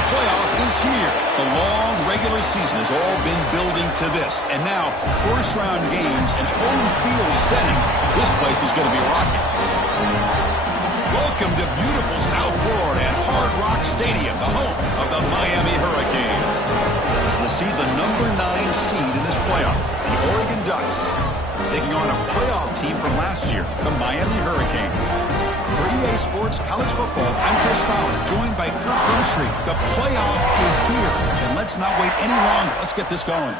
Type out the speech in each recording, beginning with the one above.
Football playoff is here. The long regular season has all been building to this. And now, first-round games and home field settings. This place is going to be rocking. Welcome to beautiful South Florida and Hard Rock Stadium, the home of the Miami Hurricanes. As we'll see the number 9 seed in this playoff, the Oregon Ducks, taking on a playoff team from last year, the Miami Hurricanes. For EA Sports College Football, I'm Chris Fowler, joined by Kirk Herbstreit. The playoff is here, and let's not wait any longer. Let's get this going.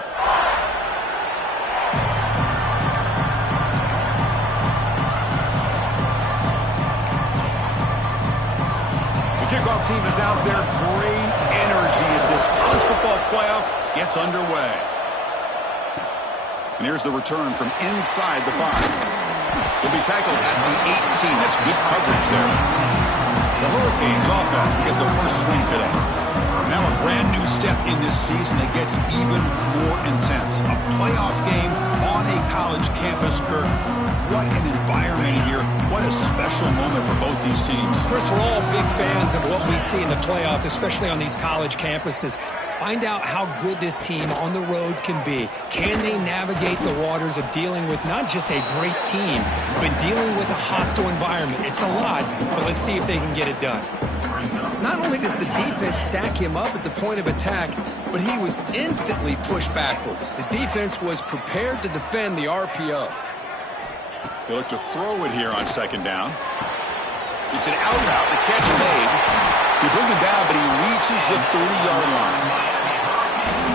The kickoff team is out there. Great energy as this college football playoff gets underway. And here's the return from inside the 5. Will be tackled at the 18. That's good coverage there. The Hurricanes offense will get the first swing today. Now a brand new step in this season that gets even more intense. A playoff game on a college campus, Kirk. What an environment here. What a special moment for both these teams. Chris, we're all big fans of what we see in the playoff, especially on these college campuses. Find out how good this team on the road can be. Can they navigate the waters of dealing with not just a great team, but dealing with a hostile environment? It's a lot, but let's see if they can get it done. Not only does the defense stack him up at the point of attack, but he was instantly pushed backwards. The defense was prepared to defend the RPO. They look to throw it here on second down. It's an out route. The catch made. They bring him down, but he reaches the 30-yard line.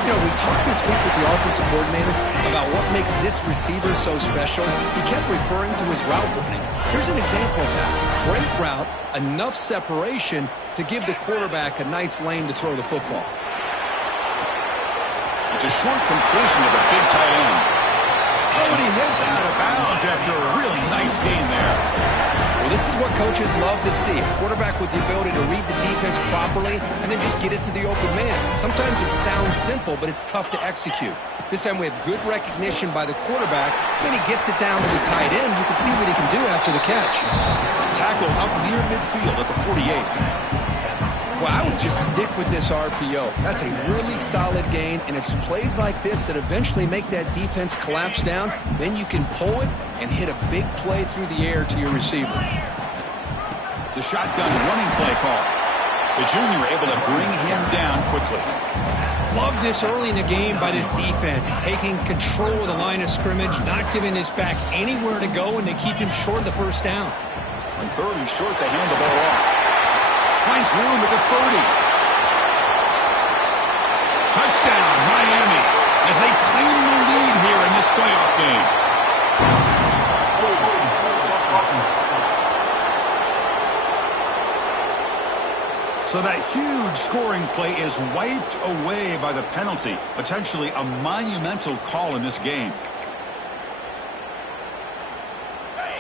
You know, we talked this week with the offensive coordinator about what makes this receiver so special. He kept referring to his route running. Here's an example of that. Great route, enough separation to give the quarterback a nice lane to throw the football. It's a short completion to the big tight end. Oh, and he heads out of bounds after a really nice gain there. Well, this is what coaches love to see. A quarterback with the ability to read the defense properly and then just get it to the open man. Sometimes it sounds simple, but it's tough to execute. This time we have good recognition by the quarterback. When he gets it down to the tight end, you can see what he can do after the catch. Tackle up near midfield at the 48. Well, I would just stick with this RPO. That's a really solid gain, and it's plays like this that eventually make that defense collapse down. Then you can pull it and hit a big play through the air to your receiver. The shotgun running play call. The junior able to bring him down quickly. Love this early in the game by this defense, taking control of the line of scrimmage, not giving this back anywhere to go, and they keep him short of the first down. On third and short, they hand the ball off. Finds room at the 30. Touchdown, Miami, as they claim the lead here in this playoff game. So that huge scoring play is wiped away by the penalty, potentially a monumental call in this game.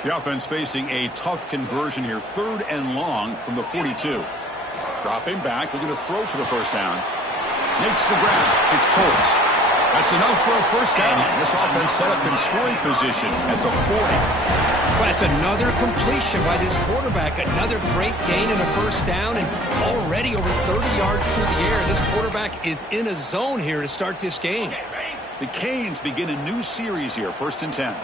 The offense facing a tough conversion here. 3rd and long from the 42. Dropping back, looking to throw for the first down. Makes the grab. It's Colts. That's enough for a first down. This offense set up in scoring position at the 40. But it's another completion by this quarterback. Another great gain in a first down, and already over 30 yards through the air. This quarterback is in a zone here to start this game. The Canes begin a new series here. 1st and 10.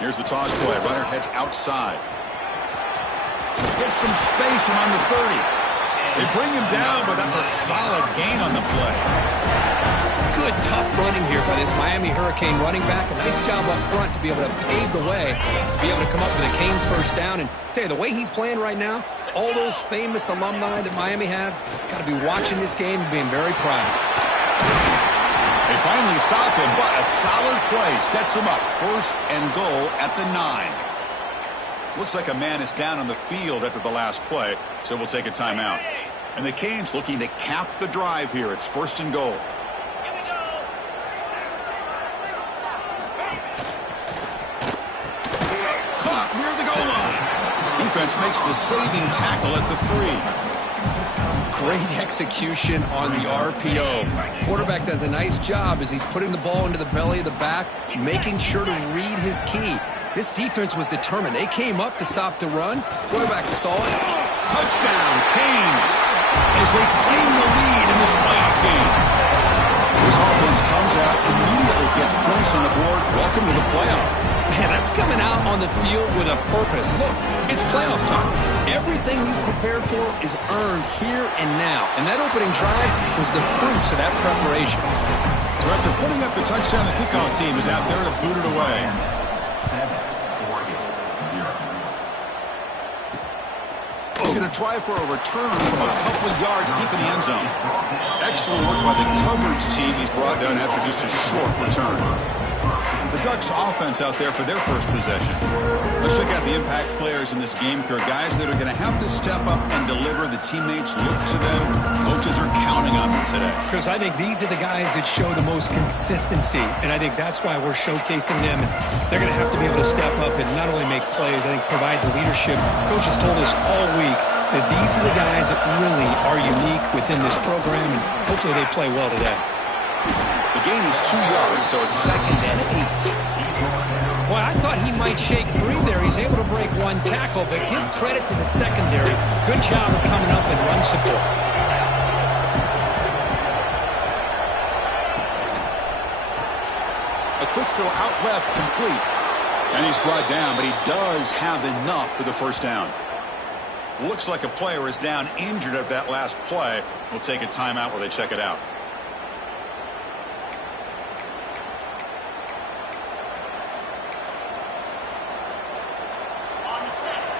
Here's the toss play. Runner heads outside. Gets some space and on the 30. They bring him down, but that's a solid gain on the play. Good, tough running here by this Miami Hurricane running back. A nice job up front to be able to pave the way, to be able to come up with a Canes first down. And tell you, the way he's playing right now, all those famous alumni that Miami have, got to be watching this game and being very proud. They finally stop him, but a solid play sets him up. 1st and goal at the 9. Looks like a man is down on the field after the last play, so we'll take a timeout. And the Canes looking to cap the drive here. It's 1st and goal. Caught near the goal line. Defense makes the saving tackle at the 3. Great execution on the RPO. Quarterback does a nice job as he's putting the ball into the belly of the back, making sure to read his key. This defense was determined. They came up to stop the run. Quarterback saw it. Touchdown, Canes, as they claim the lead in this playoff game. This offense comes out, immediately gets points on the board. Welcome to the playoff. Man, that's coming out on the field with a purpose. Look, it's playoff time. Everything you prepared for is earned here and now. And that opening drive was the fruits of that preparation. So after putting up the touchdown, the kickoff team is out there to boot it away. He's going to try for a return from a couple of yards deep in the end zone. Excellent work by the coverage team. He's brought down after just a short return. The Ducks offense out there for their first possession. Let's check out the impact players in this game, Kirk. Guys that are going to have to step up and deliver. The teammates look to them. Coaches are counting on them today. Because I think these are the guys that show the most consistency, and I think that's why we're showcasing them. And they're going to have to be able to step up and not only make plays, I think provide the leadership. Coaches told us all week that these are the guys that really are unique within this program, and hopefully they play well today. The gain is 2 yards, so it's 2nd and 8. Well, I thought he might shake free there. He's able to break one tackle, but give credit to the secondary. Good job of coming up and run support. A quick throw out left, complete. And he's brought down, but he does have enough for the first down. Looks like a player is down injured at that last play. We'll take a timeout while they check it out.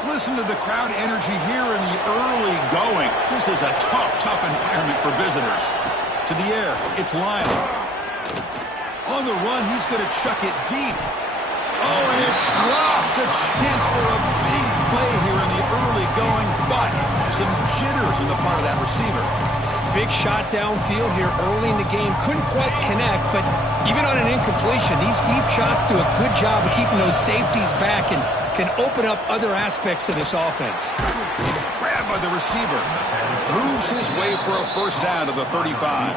Listen to the crowd energy here in the early going. This is a tough environment for visitors. To the air, it's Lyle. On the run, he's going to chuck it deep. Oh, and it's dropped. A chance for a big play here in the early going, but some jitters on the part of that receiver. Big shot downfield here early in the game. Couldn't quite connect, but even on an incompletion, these deep shots do a good job of keeping those safeties back and can open up other aspects of this offense. Grabbed by the receiver. Moves his way for a first down to the 35.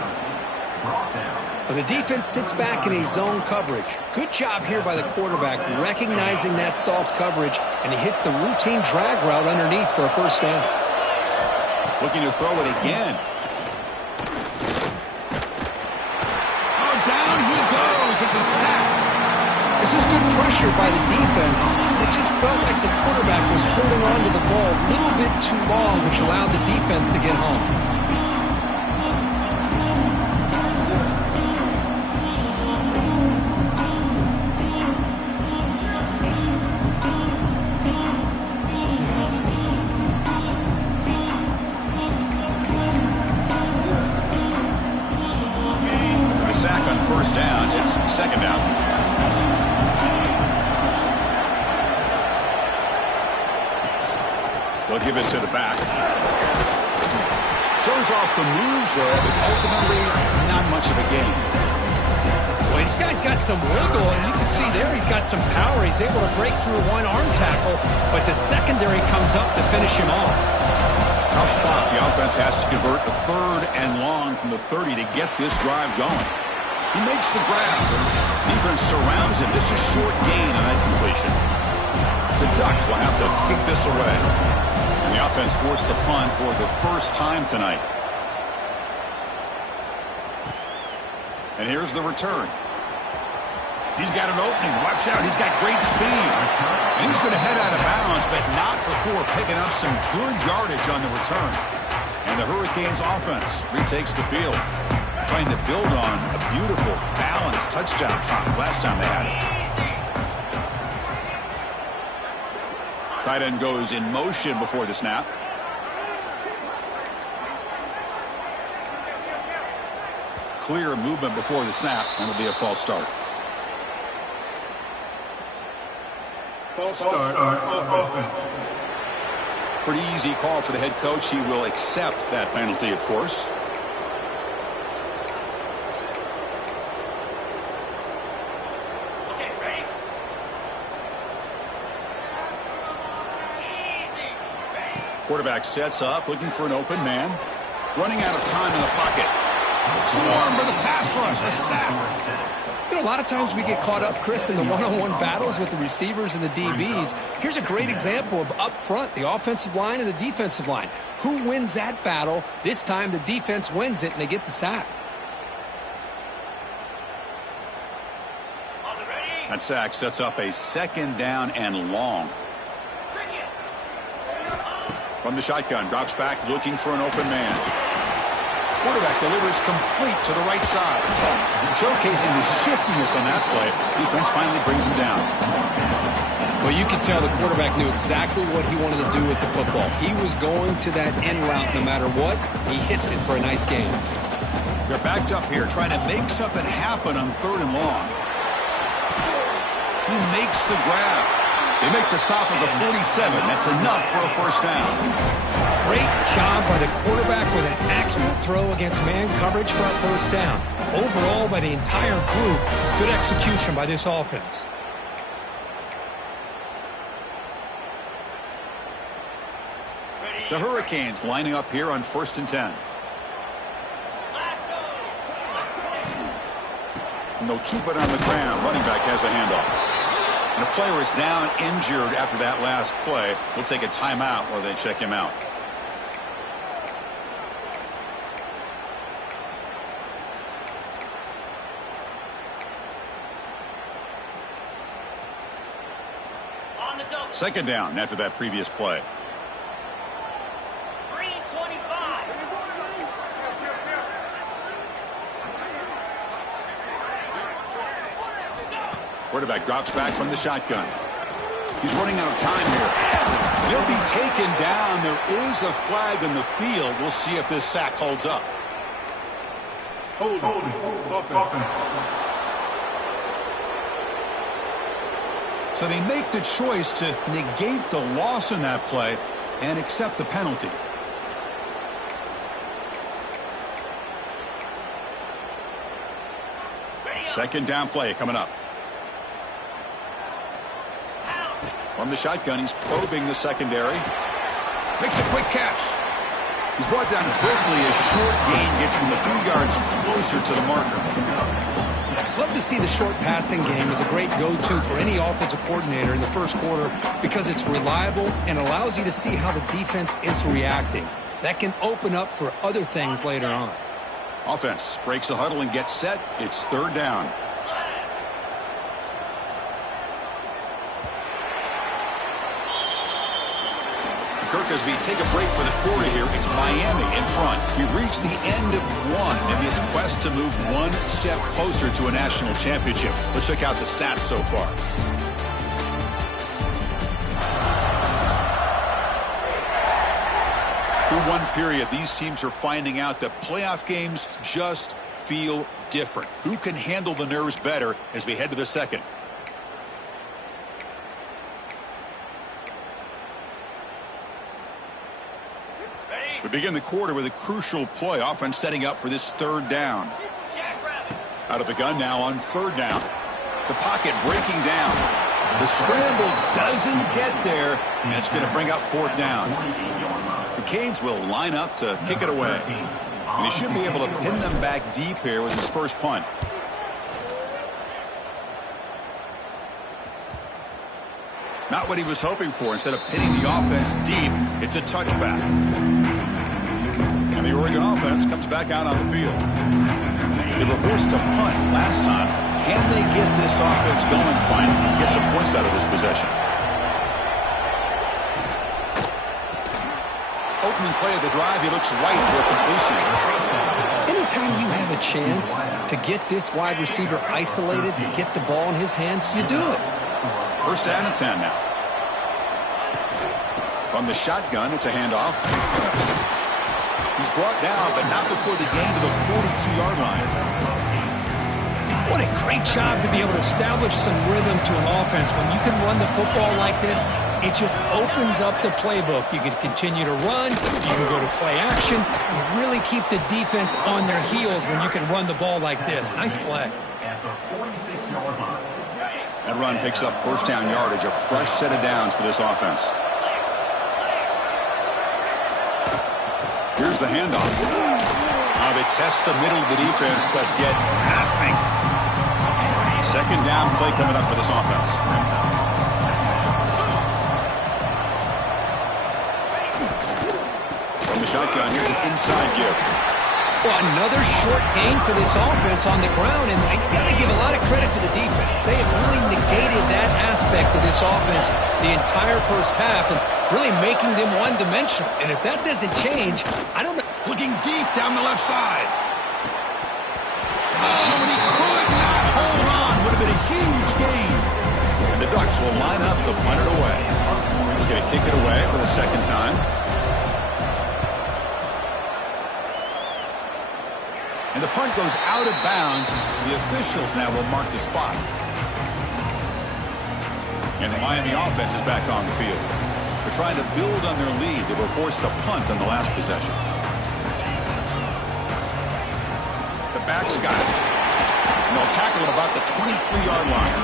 Well, the defense sits back in a zone coverage. Good job here by the quarterback, recognizing that soft coverage, and he hits the routine drag route underneath for a first down. Looking to throw it again. Oh, down he goes. It's a sack. This is good pressure by the defense. It just felt like the quarterback was holding on to the ball a little bit too long, which allowed the defense to get home. The sack on first down. It's 2nd down. They'll give it to the back. Shows off the moves there, but ultimately not much of a gain. Well, this guy's got some wiggle, and you can see there he's got some power. He's able to break through one arm tackle, but the secondary comes up to finish him off. Tough spot. The offense has to convert a 3rd and long from the 30 to get this drive going. He makes the grab. Defense surrounds him. Just a short gain on that completion. The Ducks will have to kick this away. And the offense forced to punt for the first time tonight. And here's the return. He's got an opening. Watch out. He's got great speed. And he's going to head out of bounds, but not before picking up some good yardage on the return. And the Hurricanes offense retakes the field, trying to build on a beautiful, balanced touchdown drive last time they had it. Tight end goes in motion before the snap. Clear movement before the snap, and it'll be a false start. False start offense. Pretty easy call for the head coach. He will accept that penalty, of course. Quarterback sets up, looking for an open man. Running out of time in the pocket. Swarm for the pass rush. A sack. You know, a lot of times we get caught up, Chris, in the one-on-one battles with the receivers and the DBs. Here's a great example of up front, the offensive line and the defensive line. Who wins that battle? This time the defense wins it, and they get the sack. That sack sets up a 2nd down and long. From the shotgun, drops back, looking for an open man. Quarterback delivers complete to the right side. Showcasing the shiftiness on that play. Defense finally brings him down. Well, you can tell the quarterback knew exactly what he wanted to do with the football. He was going to that end route no matter what. He hits it for a nice gain. They're backed up here, trying to make something happen on 3rd and long. He makes the grab. They make the stop at the 47. That's enough for a 1st down. Great job by the quarterback with an accurate throw against man coverage for a 1st down. Overall, by the entire group, good execution by this offense. The Hurricanes lining up here on 1st and 10. And they'll keep it on the ground. Running back has a handoff. And a player is down injured after that last play. We'll take a timeout while they check him out. On the double. 2nd down after that previous play. 3:25. Quarterback drops back from the shotgun. He's running out of time here. He'll be taken down. There is a flag on the field. We'll see if this sack holds up. Hold. Offense. So they make the choice to negate the loss in that play and accept the penalty. Second down play coming up. From the shotgun, he's probing the secondary. Makes a quick catch. He's brought down quickly. A short gain gets him a few yards closer to the marker. Love to see the short passing game as a great go-to for any offensive coordinator in the 1st quarter because it's reliable and allows you to see how the defense is reacting. That can open up for other things later on. Offense breaks the huddle and gets set. It's 3rd down. Kirk, as we take a break for the quarter here, it's Miami in front. We've reached the end of one in this quest to move one step closer to a national championship. Let's check out the stats so far. Through one period, these teams are finding out that playoff games just feel different. Who can handle the nerves better as we head to the 2nd? We begin the quarter with a crucial play. Offense setting up for this 3rd down. Out of the gun now on 3rd down. The pocket breaking down. The scramble doesn't get there, and it's going to bring up 4th down. The Canes will line up to kick it away. And he should be able to pin them back deep here with his first punt. Not what he was hoping for. Instead of pinning the offense deep, it's a touchback. And the Oregon offense comes back out on the field. They were forced to punt last time. Can they get this offense going finally? Get some points out of this possession. Opening play of the drive, he looks right for a completion. Anytime you have a chance to get this wide receiver isolated, to get the ball in his hands, you do it. 1st down and 10 now. From the shotgun, it's a handoff. He's brought down, but not before the gain to the 42-yard line. What a great job to be able to establish some rhythm to an offense. When you can run the football like this, it just opens up the playbook. You can continue to run. You can go to play action. You really keep the defense on their heels when you can run the ball like this. Nice play. That run picks up 1st down yardage, a fresh set of downs for this offense. Here's the handoff. They test the middle of the defense, but get nothing. Second down play coming up for this offense. From the shotgun, here's an inside give. Well, another short gain for this offense on the ground, and you got to give a lot of credit to the defense. They have really negated that aspect of this offense the entire first half and really making them one-dimensional. And if that doesn't change, I don't know. Looking deep down the left side. Oh, and he could not hold on. Would have been a huge gain. And the Ducks will line up to punt it away. We're going to kick it away for the second time. And the punt goes out of bounds. The officials now will mark the spot. And the Miami offense is back on the field. They're trying to build on their lead. They were forced to punt on the last possession. The backs got it. And they'll tackle it about the 23-yard line.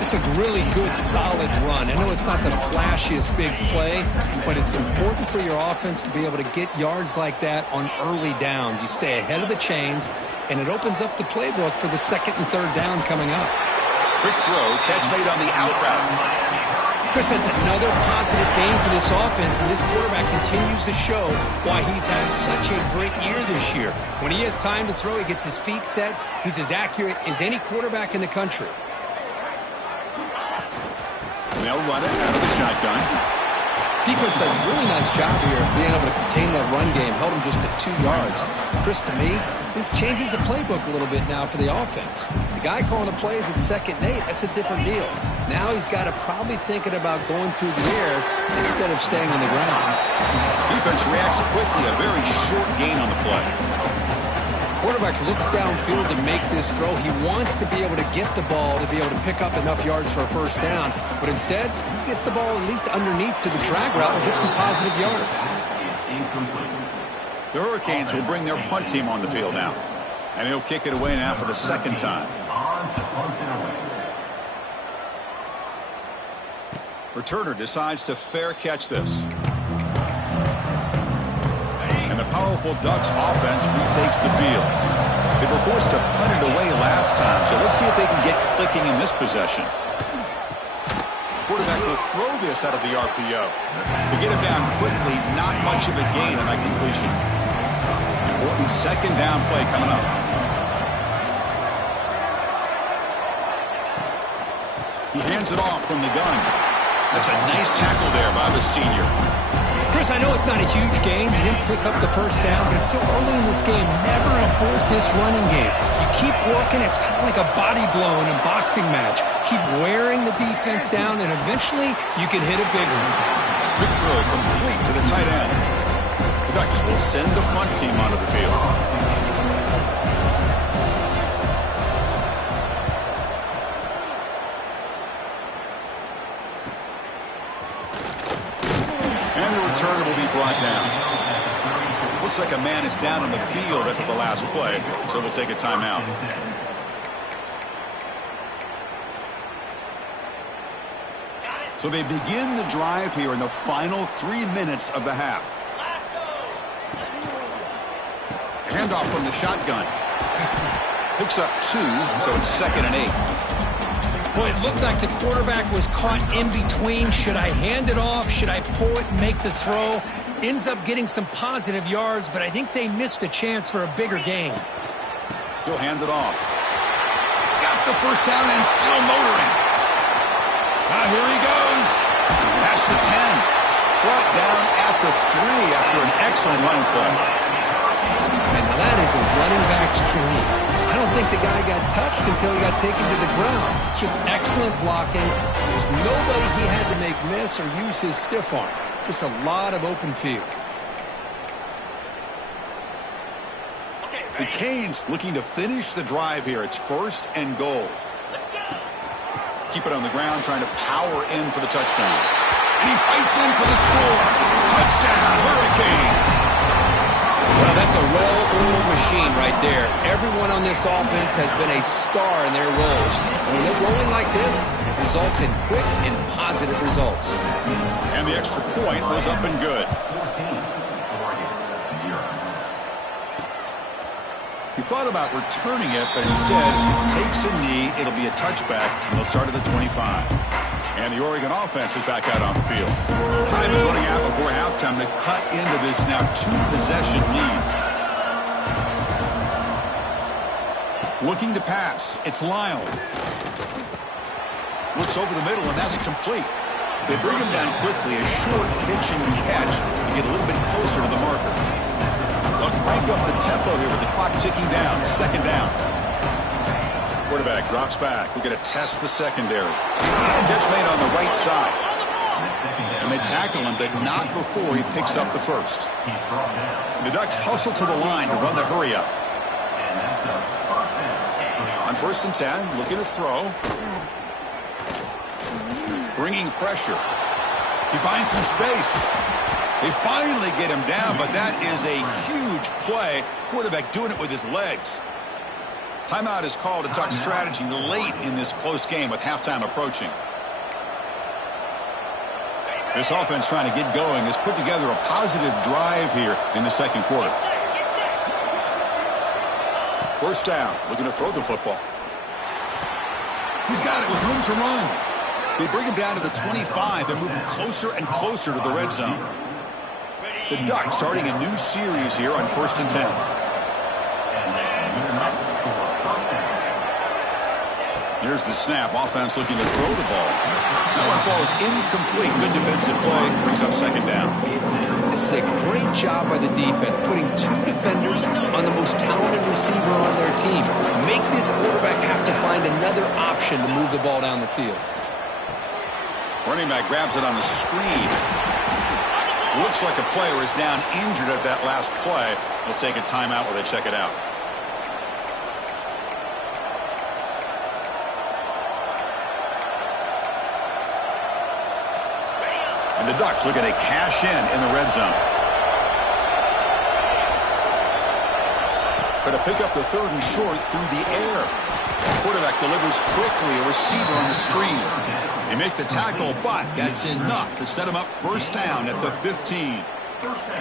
It's a really good, solid run. I know it's not the flashiest big play, but it's important for your offense to be able to get yards like that on early downs. You stay ahead of the chains, and it opens up the playbook for the second and third down coming up. Quick throw, catch made on the out route. Chris, that's another positive game for this offense, and this quarterback continues to show why he's had such a great year this year. When he has time to throw, he gets his feet set. He's as accurate as any quarterback in the country. They'll run it out of the shotgun. Defense does a really nice job here of being able to contain that run game. Held him just at 2 yards. Chris, to me, this changes the playbook a little bit now for the offense. The guy calling the plays at 2nd and 8, that's a different deal. Now he's got to probably thinking about going through the air instead of staying on the ground. Defense reacts quickly. A very short gain on the play. Quarterback looks downfield to make this throw. He wants to be able to get the ball to be able to pick up enough yards for a first down, but instead he gets the ball at least underneath to the drag route and gets some positive yards. The Hurricanes will bring their punt team on the field now, and he'll kick it away now for the second time. Returner decides to fair catch this. The powerful Ducks offense retakes the field. They were forced to punt it away last time, so let's see if they can get clicking in this possession. Quarterback will throw this out of the RPO. To get him down quickly, not much of a gain on that completion. Important second down play coming up. He hands it off from the gun. That's a nice tackle there by the senior. Chris, I know it's not a huge gain. They didn't pick up the first down, but it's still early in this game. Never abort this running game. You keep working. It's kind of like a body blow in a boxing match. Keep wearing the defense down, and eventually you can hit a big one. Quick throw complete to the tight end. The Ducks will send the punt team onto the field. Returner will be brought down. Looks like a man is down on the field after the last play, so we'll take a timeout. So they begin the drive here in the final 3 minutes of the half. Handoff from the shotgun. Picks up 2, so it's 2nd and 8. Boy, it looked like the quarterback was caught in between. Should I hand it off? Should I pull it and make the throw? Ends up getting some positive yards, but I think they missed a chance for a bigger gain. He'll hand it off. Got the first down and still motoring. Here he goes. Past the 10. Brought down at the 3 after an excellent running play. And now that is a running back's dream. I don't think the guy got touched until he got taken to the ground. It's just excellent blocking. There's nobody he had to make miss or use his stiff arm. Just a lot of open field. The Canes looking to finish the drive here. It's 1st and goal. Keep it on the ground, trying to power in for the touchdown. And he fights in for the score. Touchdown, Hurricanes. Well, that's a well-oiled machine right there. Everyone on this offense has been a star in their roles. And when they're rolling like this, it results in quick and positive results. And the extra point was up and good. He thought about returning it, but instead takes a knee. It'll be a touchback, and they'll start at the 25. And the Oregon offense is back out on the field. Time is running out before halftime to cut into this now two-possession lead. Looking to pass. It's Lyle. Looks over the middle, and that's complete. They bring him down quickly, a short pitch and catch to get a little bit closer to the marker. They'll crank up the tempo here with the clock ticking down. Second down. Quarterback drops back. We're going to test the secondary. Catch made on the right side. And they tackle him, but not before he picks up the first. The Ducks hustle to the line to run the hurry up. On 1st and 10, looking to throw. Bringing pressure. He finds some space. They finally get him down, but that is a huge play. Quarterback doing it with his legs. Timeout is called to Duck strategy late in this close game with halftime approaching. This offense trying to get going has put together a positive drive here in the second quarter. First down, looking to throw the football. He's got it with room to run. They bring him down to the 25. They're moving closer and closer to the red zone. The Ducks starting a new series here on 1st and 10. Here's the snap. Offense looking to throw the ball. That one falls incomplete. Good defensive play. Brings up second down. This is a great job by the defense, putting two defenders on the most talented receiver on their team. Make this quarterback have to find another option to move the ball down the field. Running back grabs it on the screen. Looks like a player is down injured at that last play. They'll take a timeout while they check it out. And the Ducks looking to cash in the red zone. Going to pick up the 3rd and short through the air. Quarterback delivers quickly. A receiver on the screen. They make the tackle, but that's enough to set him up first down at the 15.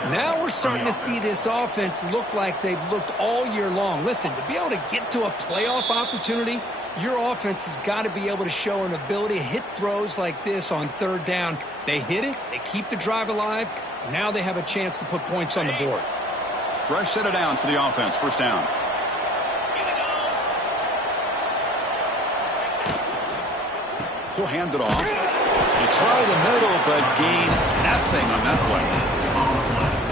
Now we're starting to see this offense look like they've looked all year long. Listen, to be able to get to a playoff opportunity, your offense has got to be able to show an ability to hit throws like this on 3rd down. They hit it, they keep the drive alive, now they have a chance to put points on the board. Fresh set of downs for the offense, first down. He'll hand it off. They try the middle, but gain nothing on that play.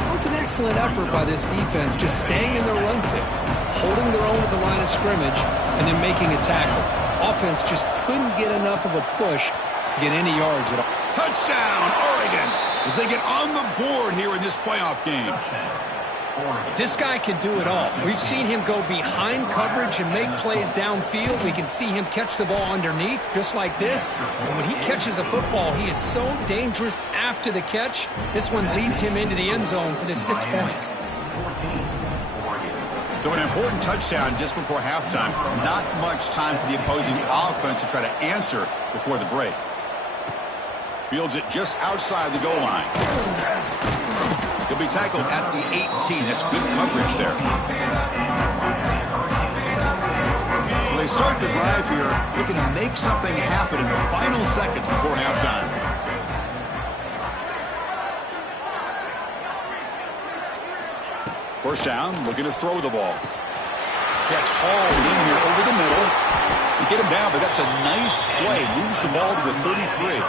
That was an excellent effort by this defense, just staying in their run fix, holding their own at the line of scrimmage, and then making a tackle. Offense just couldn't get enough of a push to get any yards at all. Touchdown, Oregon, as they get on the board here in this playoff game. This guy can do it all. We've seen him go behind coverage and make plays downfield. We can see him catch the ball underneath, just like this. And when he catches a football, he is so dangerous after the catch. This one leads him into the end zone for the 6 points. So an important touchdown just before halftime. Not much time for the opposing offense to try to answer before the break. Fields it just outside the goal line. He'll be tackled at the 18. That's good coverage there. So they start the drive here, looking to make something happen in the final seconds before halftime. First down, looking to throw the ball. Catch hauled in here over the middle. They get him down, but that's a nice play. Moves the ball to the 33.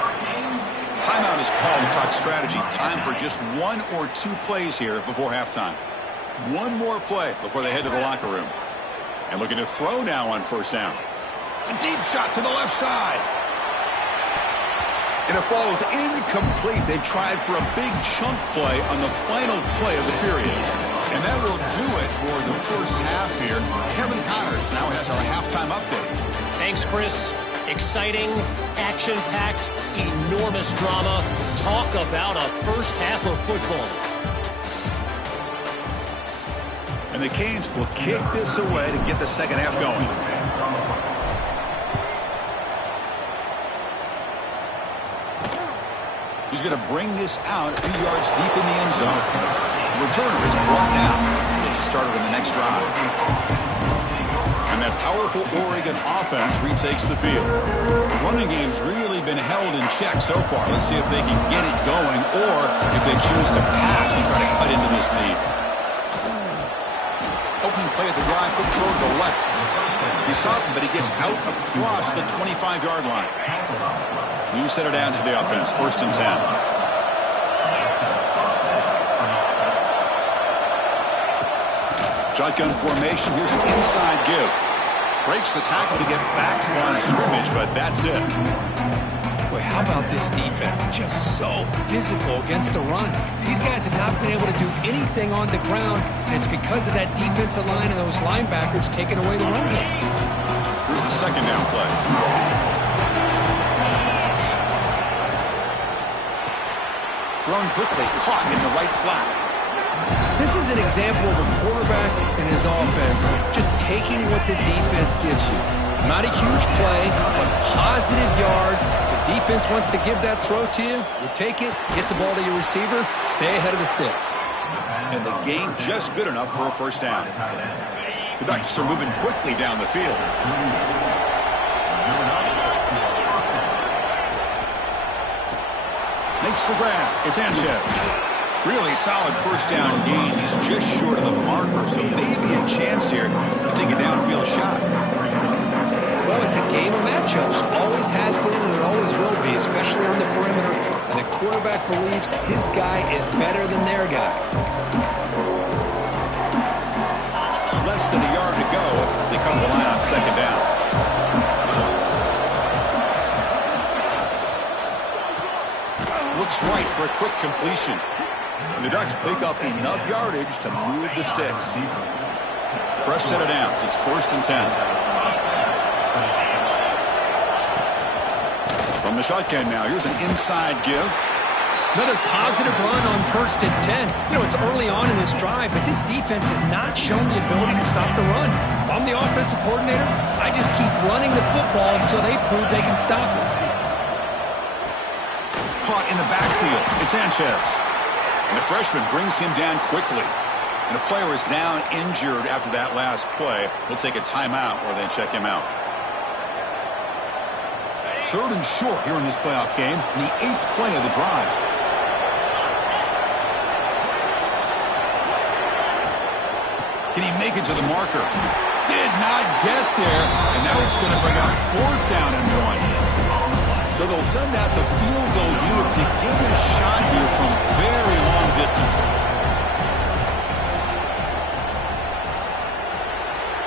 Timeout is called to talk strategy. Time for just 1 or 2 plays here before halftime. One more play before they head to the locker room. And looking to throw now on first down. A deep shot to the left side. And it falls incomplete. They tried for a big chunk play on the final play of the period. And that will do it for the first half here. Kevin Connors now has our halftime update. Thanks, Chris. Exciting, action-packed, enormous drama. Talk about a first half of football. And the Canes will kick this away to get the second half going. He's going to bring this out a few yards deep in the end zone. The returner is brought down. He'll gets you started on the next drive. And that powerful Oregon offense retakes the field. The running game's really been held in check so far. Let's see if they can get it going or if they choose to pass and try to cut into this lead. Opening play of the drive, quick throw to the left. He saw him, but he gets out across the 25-yard line. You set it down to the offense, 1st and 10. Shotgun formation. Here's an inside give. Breaks the tackle to get back to the line of scrimmage, but that's it. Boy, how about this defense? Just so physical against the run. These guys have not been able to do anything on the ground, and it's because of that defensive line and those linebackers taking away the run game. Here's the 2nd down play. Thrown quickly, caught in the right flat. This is an example of a quarterback and his offense just taking what the defense gives you. Not a huge play, but positive yards. The defense wants to give that throw to you. You take it, get the ball to your receiver, stay ahead of the sticks. And the gain just good enough for a 1st down. The Ducks are moving quickly down the field. Makes the grab. It's Sanchez. Really solid 1st down gain. He's just short of the marker, so maybe a chance here to take a downfield shot. Well, it's a game of matchups. Always has been and it always will be, especially on the perimeter. And the quarterback believes his guy is better than their guy. Less than a yard to go as they come to the line on 2nd down. Looks right for a quick completion. And the Ducks pick up enough yardage to move the sticks. Fresh set of downs. It's 1st and 10. From the shotgun now, here's an inside give. Another positive run on 1st and 10. You know, it's early on in this drive, but this defense has not shown the ability to stop the run. If I'm the offensive coordinator, I just keep running the football until they prove they can stop it. Caught in the backfield. It's Sanchez. And the freshman brings him down quickly. And the player is down injured after that last play. We'll take a timeout or then check him out. 3rd and short here in this playoff game. The 8th play of the drive. Can he make it to the marker? Did not get there. And now it's going to bring up 4th down and 1. So they'll send out the field goal unit to give it a shot here from very long distance.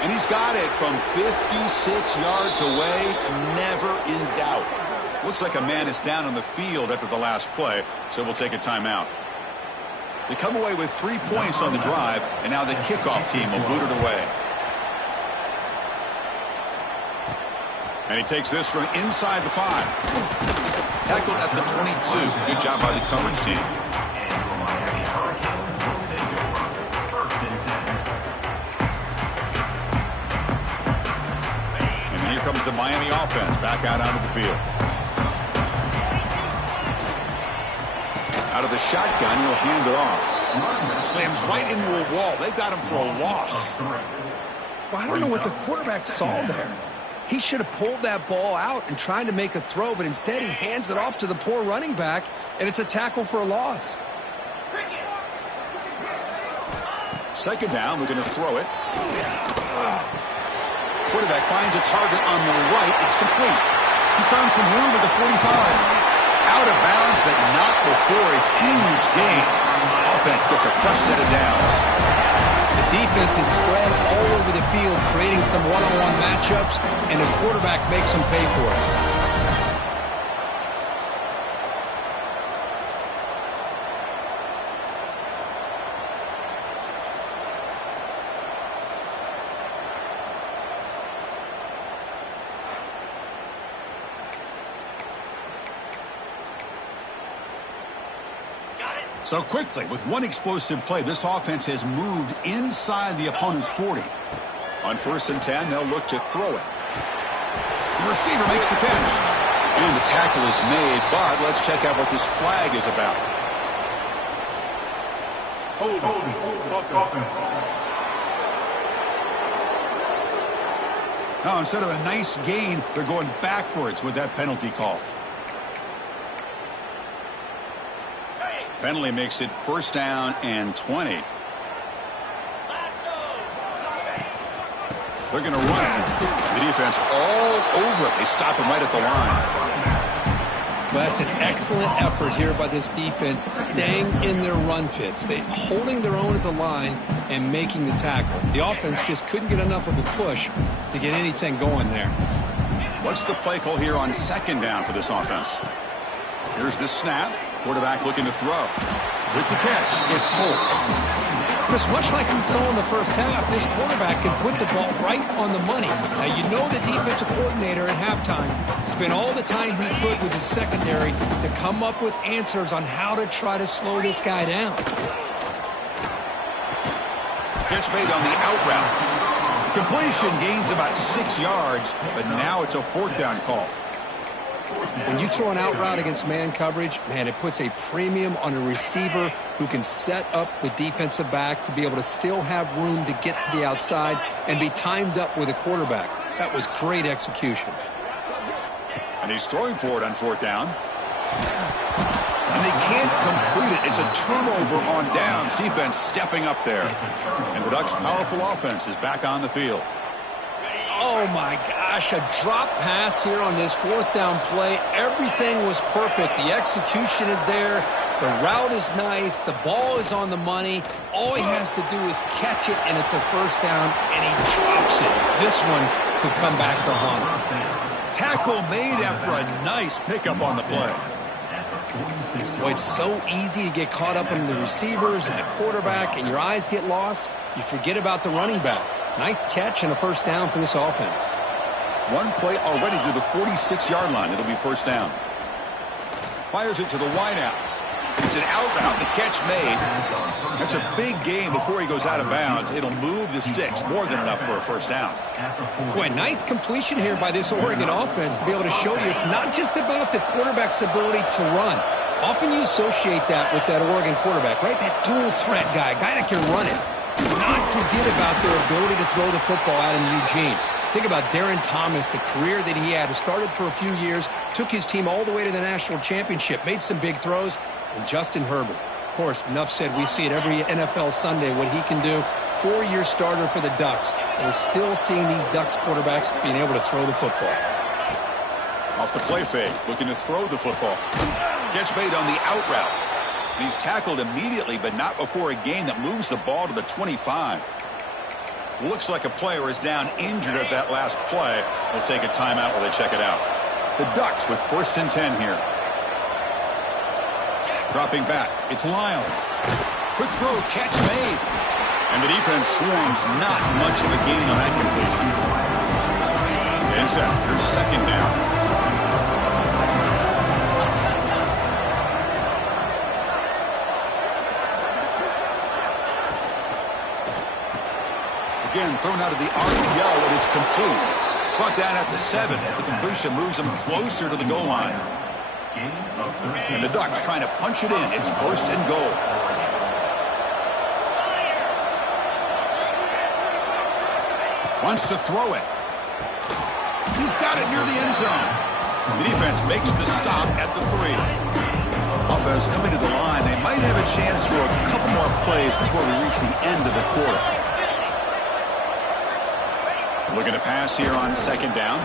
And he's got it from 56 yards away, never in doubt. Looks like a man is down on the field after the last play, so we'll take a timeout. They come away with 3 points on the drive, and now the kickoff team will boot it away. And he takes this from inside the 5. Tackled at the 22. Good job by the coverage team. And here comes the Miami offense back out onto the field. Out of the shotgun, he'll hand it off. Slams right into a wall. They've got him for a loss. Well, I don't know what the quarterback saw there. He should have pulled that ball out and tried to make a throw, but instead he hands it off to the poor running back, and it's a tackle for a loss. 2nd down, we're going to throw it. Quarterback finds a target on the right. It's complete. He's found some room at the 45. Out of bounds, but not before a huge gain. Offense gets a fresh set of downs. The defense is spread all over the field, creating some one-on-one matchups, and the quarterback makes them pay for it. So quickly, with one explosive play, this offense has moved inside the opponent's 40. On 1st and 10, they'll look to throw it. The receiver makes the catch. And the tackle is made, but let's check out what this flag is about. Hold, offense. Now, instead of a nice gain, they're going backwards with that penalty call. Penalty makes it 1st down and 20. They're going to run it. The defense all over it. They stop him right at the line. Well, that's an excellent effort here by this defense, staying in their run fits. They holding their own at the line and making the tackle. The offense just couldn't get enough of a push to get anything going there. What's the play call here on 2nd down for this offense? Here's the snap. Quarterback looking to throw. With the catch, it's Holt. Chris, much like we saw in the first half, this quarterback can put the ball right on the money. Now, you know the defensive coordinator at halftime spent all the time he could with his secondary to come up with answers on how to try to slow this guy down. Catch made on the out route. Completion gains about 6 yards, but now it's a 4th down call. When you throw an out route against man coverage, man, it puts a premium on a receiver who can set up the defensive back to be able to still have room to get to the outside and be timed up with a quarterback. That was great execution. And he's throwing for it on 4th down. And they can't complete it. It's a turnover on downs. Defense stepping up there. And the Ducks' powerful offense is back on the field. Oh, my gosh, a drop pass here on this 4th down play. Everything was perfect. The execution is there. The route is nice. The ball is on the money. All he has to do is catch it, and it's a 1st down, and he drops it. This one could come back to haunt him. Tackle made after a nice pickup on the play. Boy, it's so easy to get caught up in the receivers and the quarterback, and your eyes get lost. You forget about the running back. Nice catch and a 1st down for this offense. One play already to the 46-yard line. It'll be 1st down. Fires it to the wideout. It's an out route. The catch made. That's a big gain before he goes out of bounds. It'll move the sticks. More than enough for a 1st down. Boy, nice completion here by this Oregon offense to be able to show you it's not just about the quarterback's ability to run. Often you associate that with that Oregon quarterback, right? That dual threat guy that can run it. Do not forget about their ability to throw the football out in Eugene. Think about Darren Thomas, the career that he had. He started for a few years, took his team all the way to the national championship, made some big throws, and Justin Herbert. Of course, enough said, we see it every NFL Sunday, what he can do. 4-year starter for the Ducks. And we're still seeing these Ducks quarterbacks being able to throw the football. Off the play fake, looking to throw the football. Catch made on the out route. And he's tackled immediately, but not before a gain that moves the ball to the 25. Looks like a player is down injured at that last play. We'll take a timeout while they check it out. The Ducks with 1st and 10 here. Dropping back, it's Lyle. Quick throw, catch made. And the defense swarms, not much of a gain on that completion. And set, here's 2nd down. Again, thrown out of the RPO, and it's complete. Brought down at the 7. The completion moves them closer to the goal line. And the Ducks trying to punch it in. It's 1st and goal. Wants to throw it. He's got it near the end zone. The defense makes the stop at the 3. Offense coming to the line. They might have a chance for a couple more plays before we reach the end of the quarter. Looking to pass here on 2nd down.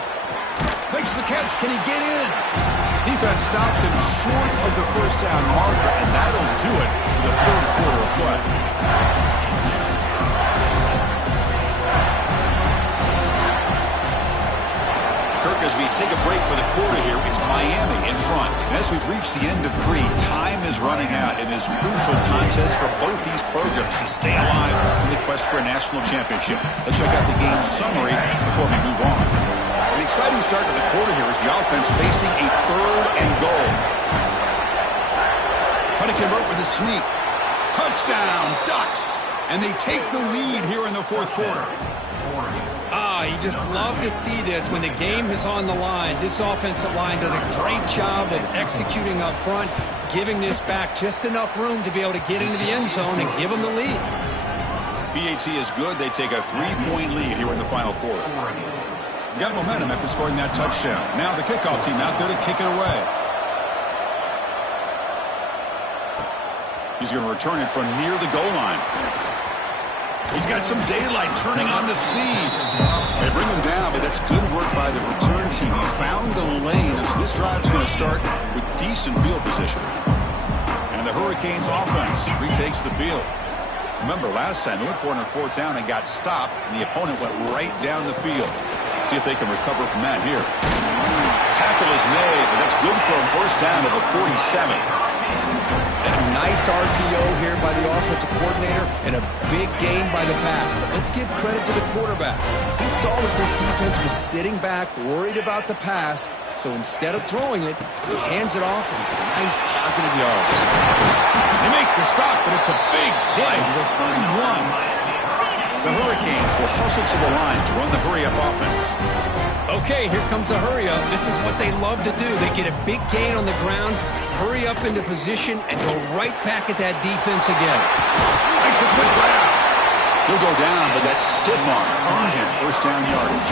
Makes the catch. Can he get in? Defense stops him short of the 1st down marker, and that'll do it for the 3rd quarter of play. Kirk, as we take a break for the quarter here, it's Miami in front. And as we've reached the end of 3, time is running out in this crucial contest for both these programs to stay alive in the quest for a national championship. Let's check out the game summary before we move on. An exciting start to the quarter here as the offense facing a 3rd and goal. Trying to convert with a sneak. Touchdown, Ducks! And they take the lead here in the 4th quarter. You just love to see this when the game is on the line. This offensive line does a great job of executing up front, giving this back just enough room to be able to get into the end zone and give them the lead. PAT is good. They take a 3-point lead here in the final quarter. Got momentum after scoring that touchdown. Now the kickoff team out there to kick it away. He's going to return it from near the goal line. He's got some daylight turning on the speed. They bring him down, but that's good work by the return team. He found the lane, so this drive's going to start with decent field position. And the Hurricanes offense retakes the field. Remember, last time they went for it on 4th down and got stopped, and the opponent went right down the field. See if they can recover from that here. Tackle is made, but that's good for a first down to the 47. A nice RPO here by the offensive coordinator and a big gain by the back. But let's give credit to the quarterback. He saw that this defense was sitting back, worried about the pass, so instead of throwing it, he hands it off and some nice positive yards. They make the stop, but it's a big play to the 31. The Hurricanes will hustle to the line to run the hurry-up offense. Okay, here comes the hurry-up. This is what they love to do. They get a big gain on the ground, hurry up into position, and go right back at that defense again. Makes a quick grab. He'll go down, but that stiff arm earned him first down yardage.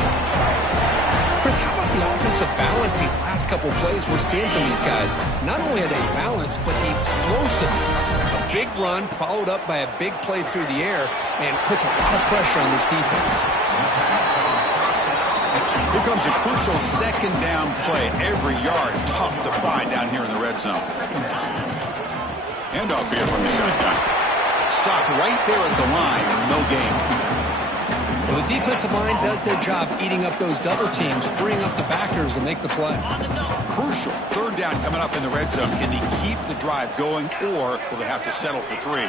Chris, how about the offensive balance these last couple plays we're seeing from these guys? Not only are they balanced, but the explosiveness. A big run followed up by a big play through the air, and puts a lot of pressure on this defense. Here comes a crucial second down play. Every yard tough to find down here in the red zone. Handoff here from the shotgun. Stopped right there at the line. No gain. Well, the defensive line does their job eating up those double teams, freeing up the backers to make the play. Crucial. 3rd down coming up in the red zone. Can they keep the drive going, or will they have to settle for 3?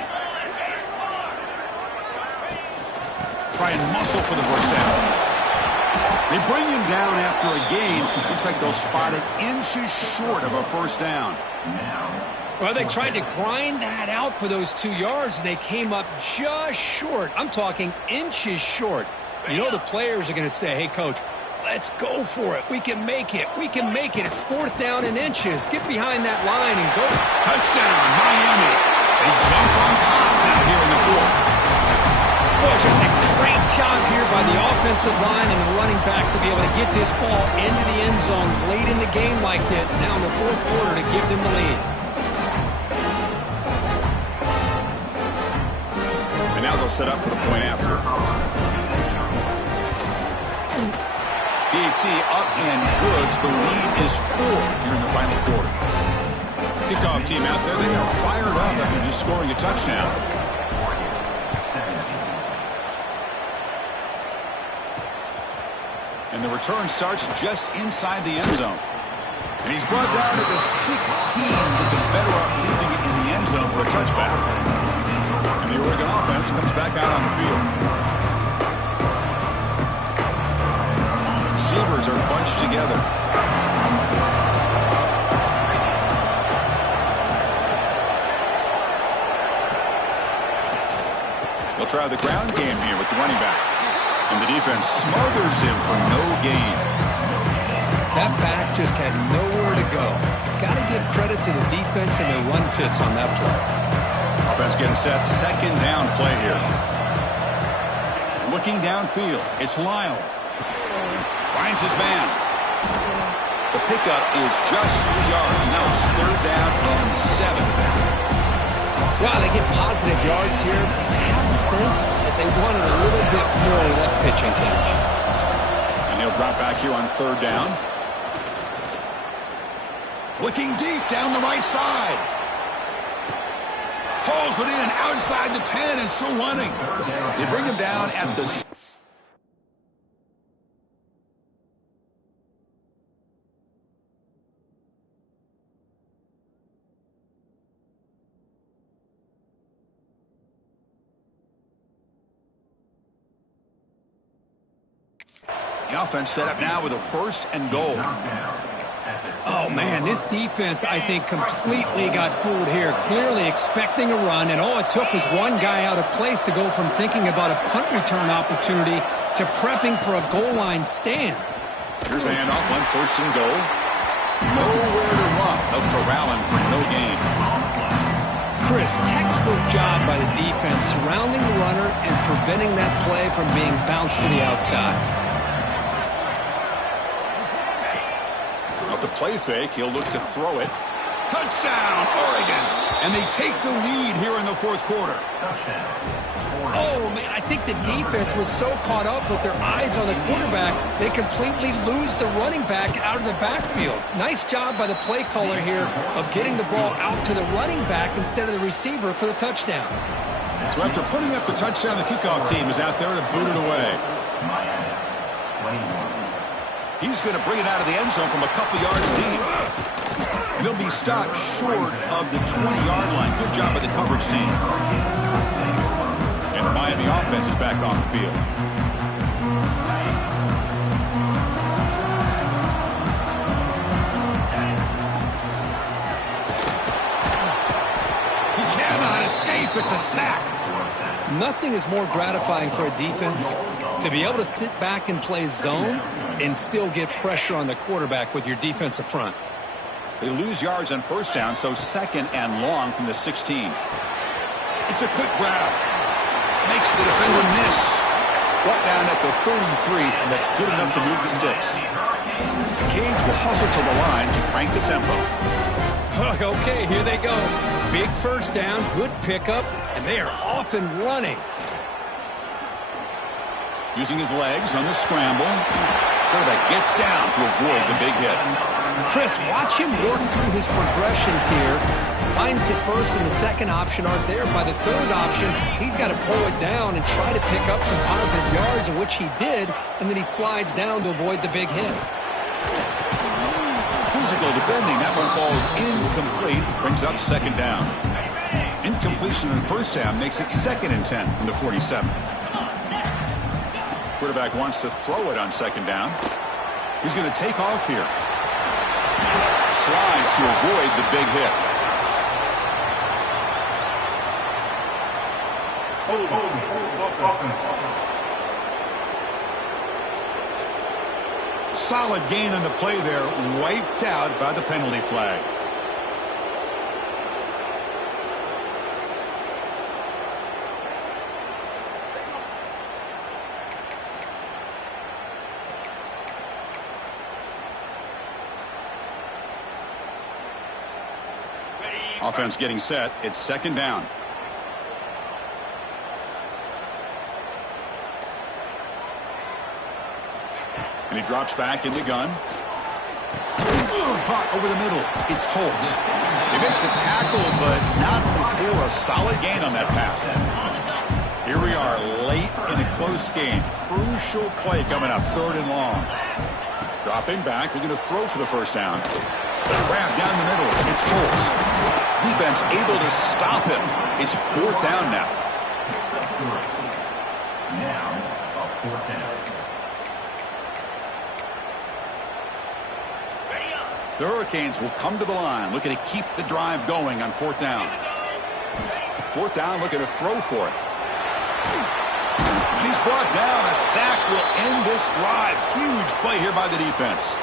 Try and muscle for the first down. They bring him down after a gain. Looks like they'll spot it inches short of a first down. Well, they tried to grind that out for those 2 yards, and they came up just short. I'm talking inches short. You know the players are going to say, hey, Coach, let's go for it. We can make it. We can make it. It's 4th down in inches. Get behind that line and go. Touchdown, Miami. They jump on top now here in the 4th. Oh, just a great job here by the offensive line and the running back to be able to get this ball into the end zone late in the game like this, now in the 4th quarter, to give them the lead. And now they'll set up for the point after. DHC up and good. The lead is 4 here in the final quarter. Kickoff team out there, they are fired up after just scoring a touchdown. And the return starts just inside the end zone. And he's brought down at the 16, looking better off leaving it in the end zone for a touchback. And the Oregon offense comes back out on the field. Receivers are bunched together. They'll try the ground game here with the running back. And the defense smothers him for no gain. That back just had nowhere to go. Got to give credit to the defense and their run fits on that play. Offense getting set. 2nd down play here. Looking downfield. It's Lyle. Finds his man. The pickup is just 3 yards. Now it's 3rd down and 7. Wow, they get positive yards here. I have a sense that they wanted a little bit more of that pitching catch. And he'll drop back here on 3rd down. Looking deep down the right side. Hauls it in outside the 10 and still running. They bring him down at the... The offense set up now with a 1st and goal. Oh, man, this defense, I think, completely got fooled here. Clearly expecting a run, and all it took was one guy out of place to go from thinking about a punt return opportunity to prepping for a goal line stand. Here's the handoff on 1st and goal. Nowhere to run. They'll corral him for no gain. Chris, textbook job by the defense surrounding the runner and preventing that play from being bounced to the outside. the play fake. He'll look to throw it. Touchdown, Oregon! And they take the lead here in the fourth quarter. Oh, man, I think the defense was so caught up with their eyes on the quarterback, they completely lose the running back out of the backfield. Nice job by the play caller here of getting the ball out to the running back instead of the receiver for the touchdown. So after putting up the touchdown, the kickoff team is out there to boot it away. He's going to bring it out of the end zone from a couple yards deep. And he'll be stopped short of the 20-yard line. Good job by the coverage team. And the Miami offense is back on the field. He cannot escape. It's a sack. Nothing is more gratifying for a defense to be able to sit back and play zone and still get pressure on the quarterback with your defensive front. They lose yards on first down, so second and long from the 16. It's a quick grab. Makes the defender miss. Brought down at the 33, and that's good enough to move the sticks. The Canes will hustle to the line to crank the tempo. Okay, here they go. Big first down, good pickup, and they are off and running. Using his legs on the scramble. Quarterback gets down to avoid the big hit. Chris, watch him work through his progressions here. Finds the first and the second option aren't there. By the third option, he's got to pull it down and try to pick up some positive yards, of which he did, and then he slides down to avoid the big hit. Physical defending. That one falls incomplete. Brings up second down. Incompletion on first down makes it 2nd and 10 from the 47. Quarterback wants to throw it on second down. He's going to take off here. Slides to avoid the big hit. Solid gain on the play there, wiped out by the penalty flag. Offense getting set. It's second down. And he drops back in the gun. Caught over the middle. It's Holt. They make the tackle, but not before a solid gain on that pass. Here we are late in a close game. Crucial play coming up, 3rd and long. Dropping back, looking to throw for the first down. Grab down the middle. It's Holt. Defense able to stop him. It's 4th down now. The Hurricanes will come to the line, looking to keep the drive going on 4th down. 4th down, looking to throw for it. And he's brought down. A sack will end this drive. Huge play here by the defense.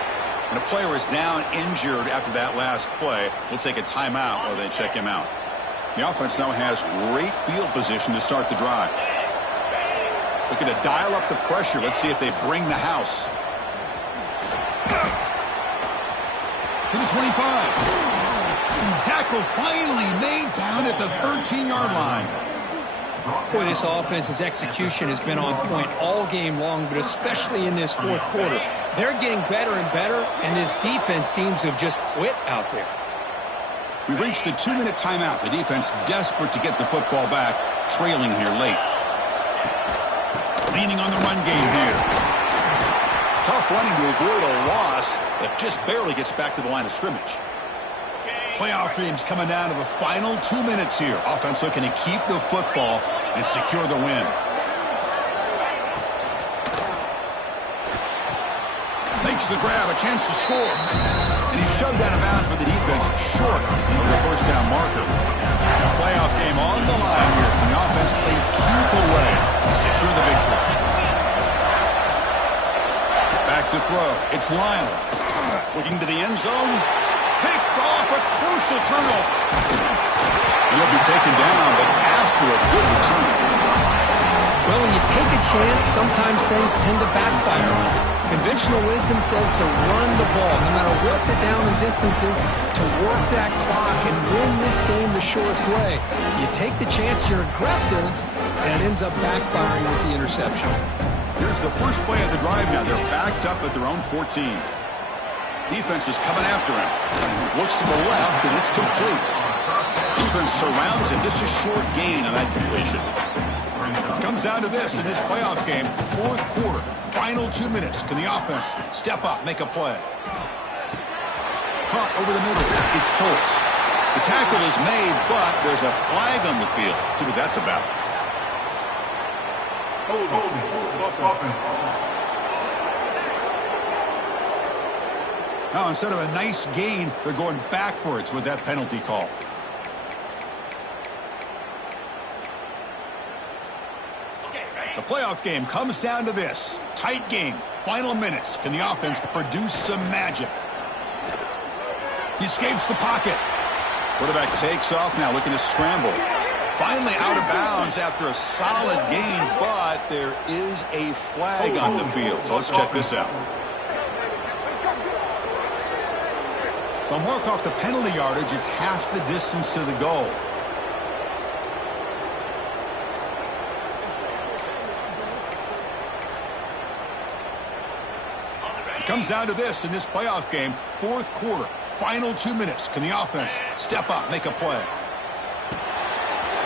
And a player is down injured after that last play. We'll take a timeout while they check him out. The offense now has great field position to start the drive. Looking to dial up the pressure. Let's see if they bring the house. To the 25. Tackle finally made down at the 13-yard line. Boy, this offense's execution has been on point all game long, but especially in this fourth quarter. They're getting better and better, and this defense seems to have just quit out there. We've reached the 2-minute timeout. The defense desperate to get the football back, trailing here late. Leaning on the run game here. Tough running to avoid a loss that just barely gets back to the line of scrimmage. Playoff teams coming down to the final 2 minutes here. Offense looking to keep the football and secure the win. Makes the grab, a chance to score. And he's shoved out of bounds by the defense short of the first down marker. A playoff game on the line here. And the offense played keep away to secure the victory. Back to throw. It's Lyle. Looking to the end zone. Picked off, a crucial turnover. And he'll be taken down, but after a good return. Well, when you take a chance, sometimes things tend to backfire. Conventional wisdom says to run the ball, no matter what the down and distance is, to work that clock and win this game the shortest way. You take the chance, you're aggressive, and it ends up backfiring with the interception. Here's the first play of the drive now. They're backed up at their own 14. Defense is coming after him. Looks to the left, and it's complete. Defense surrounds him. Just a short gain on that completion. Comes down to this in this playoff game. Fourth quarter. Final 2 minutes. Can the offense step up, make a play? Caught over the middle. It's Holtz. The tackle is made, but there's a flag on the field. Let's see what that's about. Now, instead of a nice gain, they're going backwards with that penalty call. The playoff game comes down to this. Tight game. Final minutes. Can the offense produce some magic? He escapes the pocket. Quarterback takes off now, looking to scramble. Finally out of bounds after a solid gain, but there is a flag on the field. So let's check this out. They'll mark off the penalty yardage. It's half the distance to the goal. It comes down to this in this playoff game. Fourth quarter. Final 2 minutes. Can the offense step up, make a play?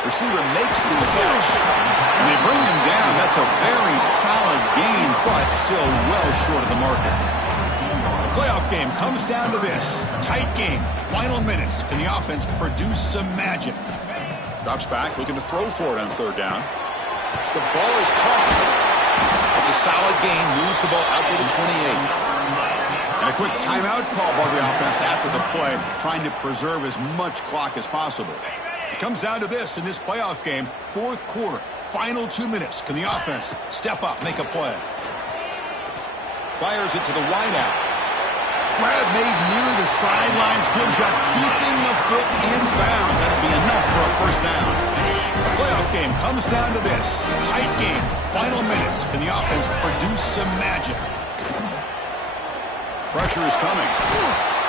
Receiver makes the catch, and they bring him down. That's a very solid gain, but still well short of the marker. The playoff game comes down to this. Tight game. Final minutes. Can the offense produce some magic? Drops back, looking to throw for it on third down. The ball is caught. It's a solid gain. Moves the ball out to the 28. And a quick timeout call by the offense after the play, trying to preserve as much clock as possible. It comes down to this in this playoff game. Fourth quarter. Final 2 minutes. Can the offense step up, make a play? Fires it to the wideout. Grab made near the sidelines. Good job keeping the foot in bounds. That'll be enough for a first down. The playoff game comes down to this. Tight game. Final minutes. Can the offense produce some magic? Pressure is coming.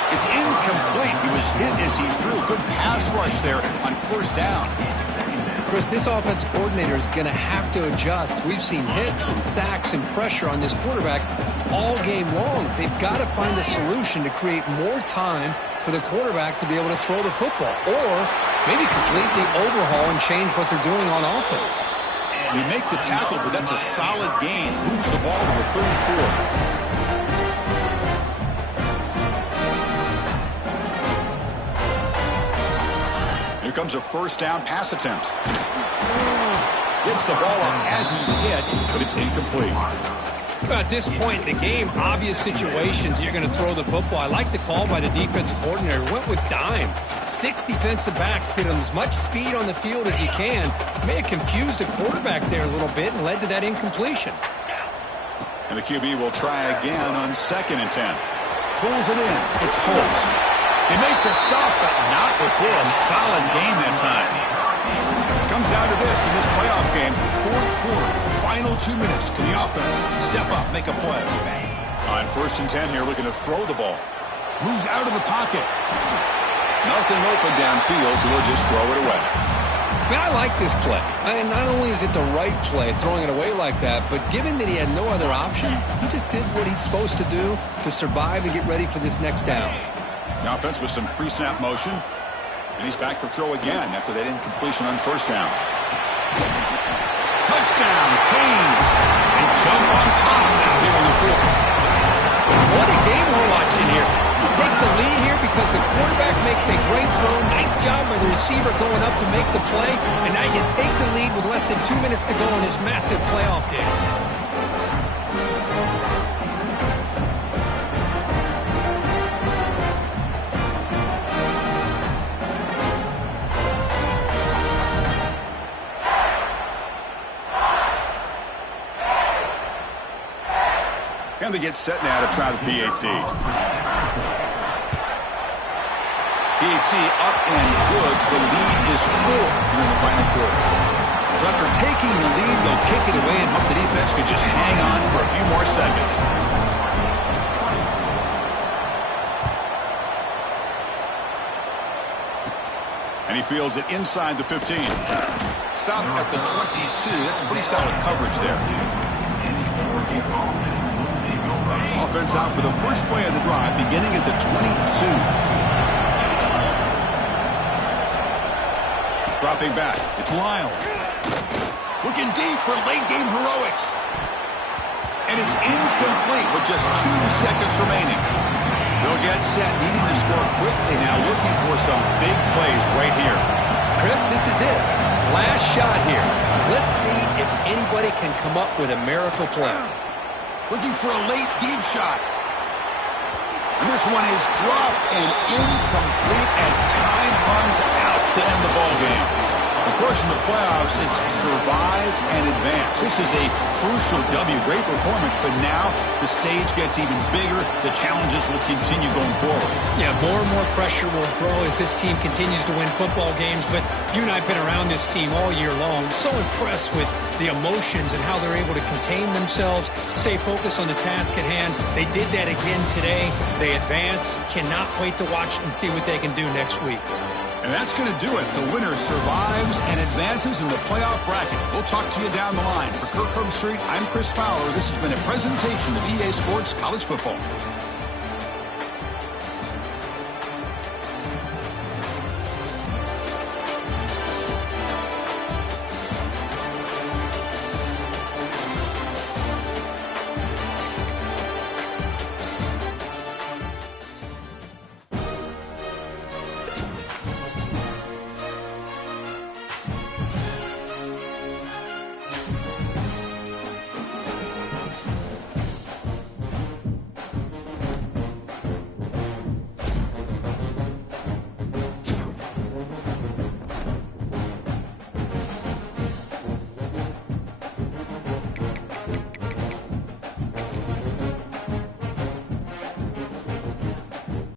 It's incomplete. He was hit as he threw. Good pass rush there on first down. Chris, this offense coordinator is going to have to adjust. We've seen hits and sacks and pressure on this quarterback all game long. They've got to find a solution to create more time for the quarterback to be able to throw the football, or maybe completely overhaul and change what they're doing on offense. They make the tackle, but that's a solid gain. Moves the ball to the 34. Here comes a first down pass attempt. Gets the ball up as he's hit, but it's incomplete. Well, at this point in the game, obvious situations, you're going to throw the football. I like the call by the defensive coordinator. Went with dime. 6 defensive backs, get as much speed on the field as you can. May have confused the quarterback there a little bit and led to that incompletion. And the QB will try again on 2nd and 10. Pulls it in. It's Holtz. They make the stop, but not before a solid gain that time. Comes down to this in this playoff game. Fourth quarter. Final 2 minutes. Can the offense step up, make a play? On 1st and 10 here, looking to throw the ball. Moves out of the pocket. Nothing open downfield, so they'll just throw it away. Man, I like this play. And not only is it the right play, throwing it away like that, but given that he had no other option, he just did what he's supposed to do to survive and get ready for this next down. The offense with some pre-snap motion. And he's back to throw again after that incompletion on first down. Touchdown, Canes. And jump on top now here in the fourth. What a game we're watching here. You take the lead here because the quarterback makes a great throw. Nice job by the receiver going up to make the play. And now you take the lead with less than 2 minutes to go in this massive playoff game. And they get set now to try the PAT. PAT up and good. The lead is 4 here in the final quarter. So after taking the lead, they'll kick it away and hope the defense can just hang on for a few more seconds. And he fields it inside the 15. Stop at the 22. That's pretty solid coverage there. Offense out for the first play of the drive, beginning at the 22. Dropping back, it's Lyle. Looking deep for late-game heroics. And it's incomplete with just 2 seconds remaining. They'll get set, needing to score quickly now, looking for some big plays right here. Chris, this is it. Last shot here. Let's see if anybody can come up with a miracle play. Looking for a late deep shot. And this one is dropped and incomplete as time runs out to end the ball game. Of course, in the playoffs, it's survive and advance. This is a crucial W. Great performance, but now the stage gets even bigger. The challenges will continue going forward. Yeah, more and more pressure will grow as this team continues to win football games. But you and I have been around this team all year long. So impressed with the emotions and how they're able to contain themselves, stay focused on the task at hand. They did that again today. They advance. Cannot wait to watch and see what they can do next week. And that's going to do it. The winner survives and advances in the playoff bracket. We'll talk to you down the line. For Kirk Herbstreit, I'm Chris Fowler. This has been a presentation of EA Sports College Football.